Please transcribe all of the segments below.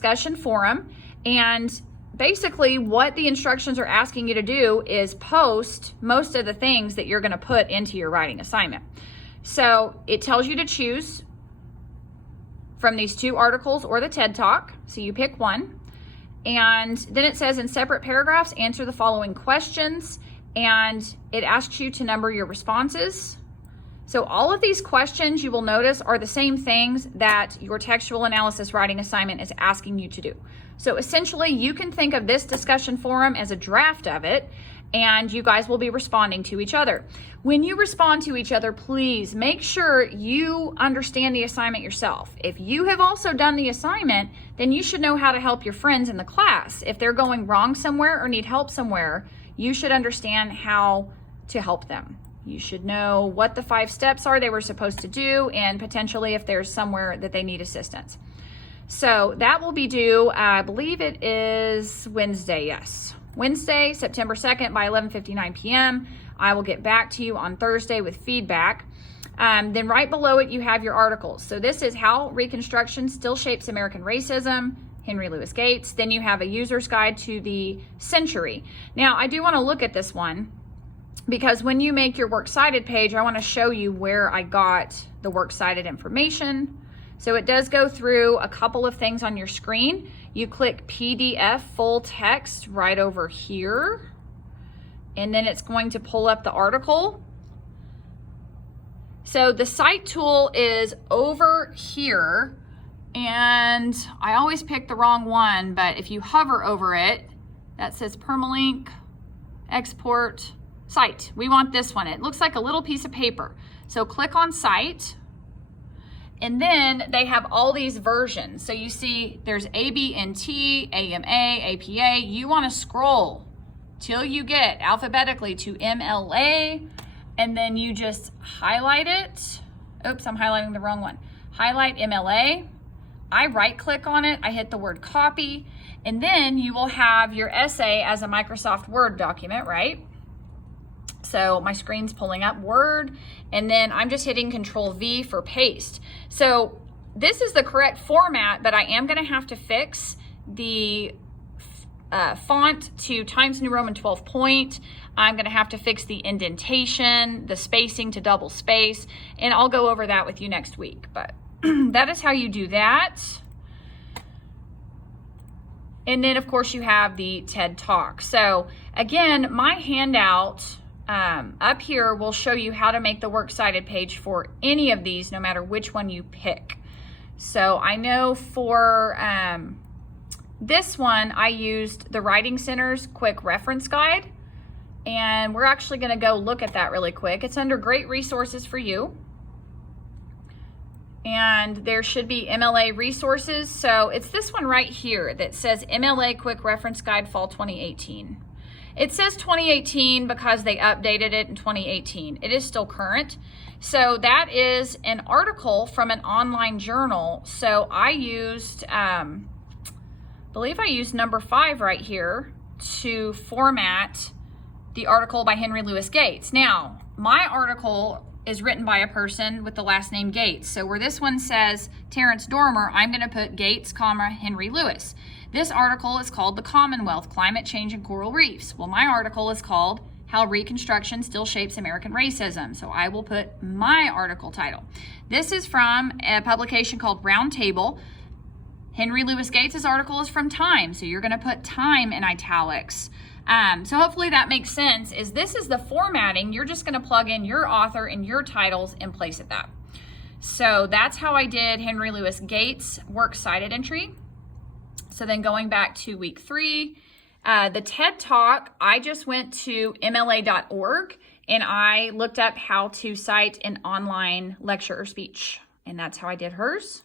discussion forum, and basically what the instructions are asking you to do is post most of the things that you're going to put into your writing assignment. So it tells you to choose from these 2 articles or the TED Talk. So you pick one. And then it says in separate paragraphs, answer the following questions. And it asks you to number your responses. So all of these questions, you will notice, are the same things that your textual analysis writing assignment is asking you to do. So essentially, you can think of this discussion forum as a draft of it, and you guys will be responding to each other. When you respond to each other, please make sure you understand the assignment yourself. If you have also done the assignment, then you should know how to help your friends in the class. If they're going wrong somewhere or need help somewhere, you should understand how to help them. You should know what the 5 steps are they were supposed to do, and potentially if there's somewhere that they need assistance. So that will be due, I believe it is Wednesday, yes. Wednesday, September 2nd by 11:59 p.m. I will get back to you on Thursday with feedback. Then right below it, you have your articles. So this is How Reconstruction Still Shapes American Racism, Henry Louis Gates. Then you have a user's guide to the century. Now, I do want to look at this one, because when you make your works cited page, I want to show you where I got the works cited information. So it does go through a couple of things on your screen. You click PDF full text right over here, and then it's going to pull up the article. So the cite tool is over here, and I always pick the wrong one, but if you hover over it, that says permalink, export, cite. We want this one. It looks like a little piece of paper. So click on cite, and then they have all these versions. So you see there's ABNT, AMA, APA. You want to scroll till you get alphabetically to MLA, and then you just highlight it. Oops, I'm highlighting the wrong one. Highlight MLA. I right click on it, I hit the word copy, and then you will have your essay as a Microsoft Word document, right? So my screen's pulling up Word, and then I'm just hitting Control V for paste. So this is the correct format, but I am gonna have to fix the font to Times New Roman 12 point. I'm gonna have to fix the indentation, the spacing to double space, and I'll go over that with you next week. But that is how you do that. And then of course you have the TED Talk. So again, my handout up here will show you how to make the works cited page for any of these, no matter which one you pick. So I know for this one, I used the Writing Center's quick reference guide, and we're actually gonna go look at that really quick. It's under Great Resources for You. And there should be MLA resources. So it's this one right here that says MLA Quick Reference Guide Fall 2018. It says 2018 because they updated it in 2018. It is still current. So that is an article from an online journal. So I used, believe I used number 5 right here to format the article by Henry Louis Gates. Now, my article is written by a person with the last name Gates. So where this one says Terrence Dormer, I'm going to put Gates, comma, Henry Louis. This article is called The Commonwealth, Climate Change and Coral Reefs. Well, my article is called How Reconstruction Still Shapes American Racism. So I will put my article title. This is from a publication called Roundtable. Henry Louis Gates' article is from Time. So you're going to put Time in italics. So hopefully that makes sense. This is the formatting. You're just going to plug in your author and your titles and place it that. So that's how I did Henry Louis Gates' works cited entry. So then going back to week 3, the TED Talk, I just went to mla.org and I looked up how to cite an online lecture or speech. And that's how I did hers.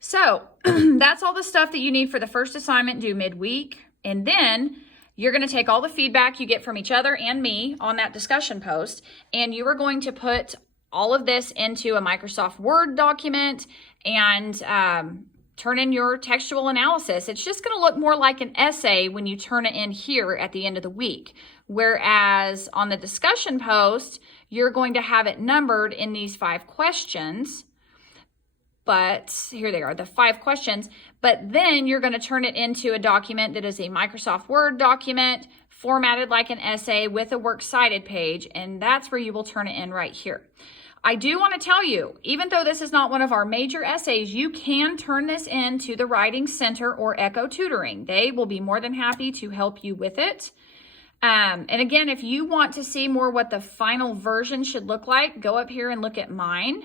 So that's all the stuff that you need for the first assignment due midweek. And then you're going to take all the feedback you get from each other and me on that discussion post, and you are going to put all of this into a Microsoft Word document and turn in your textual analysis. It's just going to look more like an essay when you turn it in here at the end of the week. Whereas on the discussion post, you're going to have it numbered in these 5 questions. But here they are, the 5 questions. but then you're going to turn it into a document that is a Microsoft Word document formatted like an essay with a works cited page, and that's where you will turn it in right here. I do want to tell you, even though this is not one of our major essays, you can turn this into the Writing Center or Echo Tutoring. They will be more than happy to help you with it. And again, if you want to see more what the final version should look like, go up here and look at mine.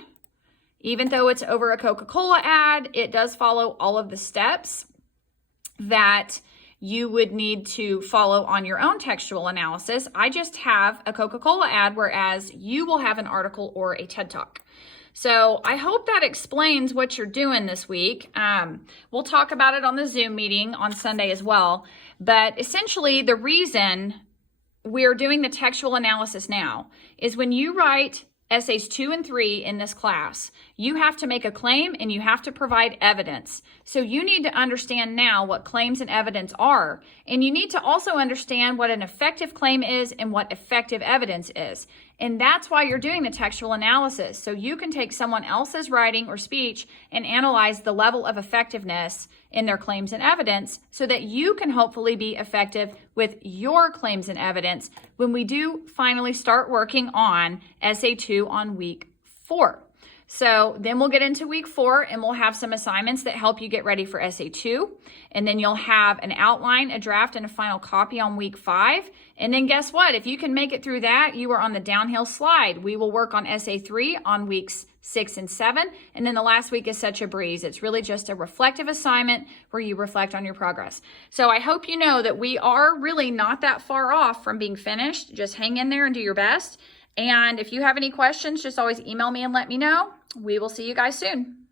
Even though it's over a Coca-Cola ad, it does follow all of the steps that you would need to follow on your own textual analysis. I just have a Coca-Cola ad, whereas you will have an article or a TED Talk. So I hope that explains what you're doing this week. We'll talk about it on the Zoom meeting on Sunday as well. But essentially, the reason we're doing the textual analysis now is when you write essays 2 and 3 in this class, you have to make a claim and you have to provide evidence. So you need to understand now what claims and evidence are, and you need to also understand what an effective claim is and what effective evidence is. And that's why you're doing the textual analysis. So you can take someone else's writing or speech and analyze the level of effectiveness in their claims and evidence so that you can hopefully be effective with your claims and evidence when we do finally start working on Essay 2 on week 4. So then we'll get into week 4 and we'll have some assignments that help you get ready for Essay 2. And then you'll have an outline, a draft, and a final copy on week 5. And then guess what? If you can make it through that, you are on the downhill slide. We will work on Essay 3 on weeks 6 and 7. And then the last week is such a breeze. It's really just a reflective assignment where you reflect on your progress. So I hope you know that we are really not that far off from being finished. Just hang in there and do your best. And if you have any questions, just always email me and let me know. We will see you guys soon.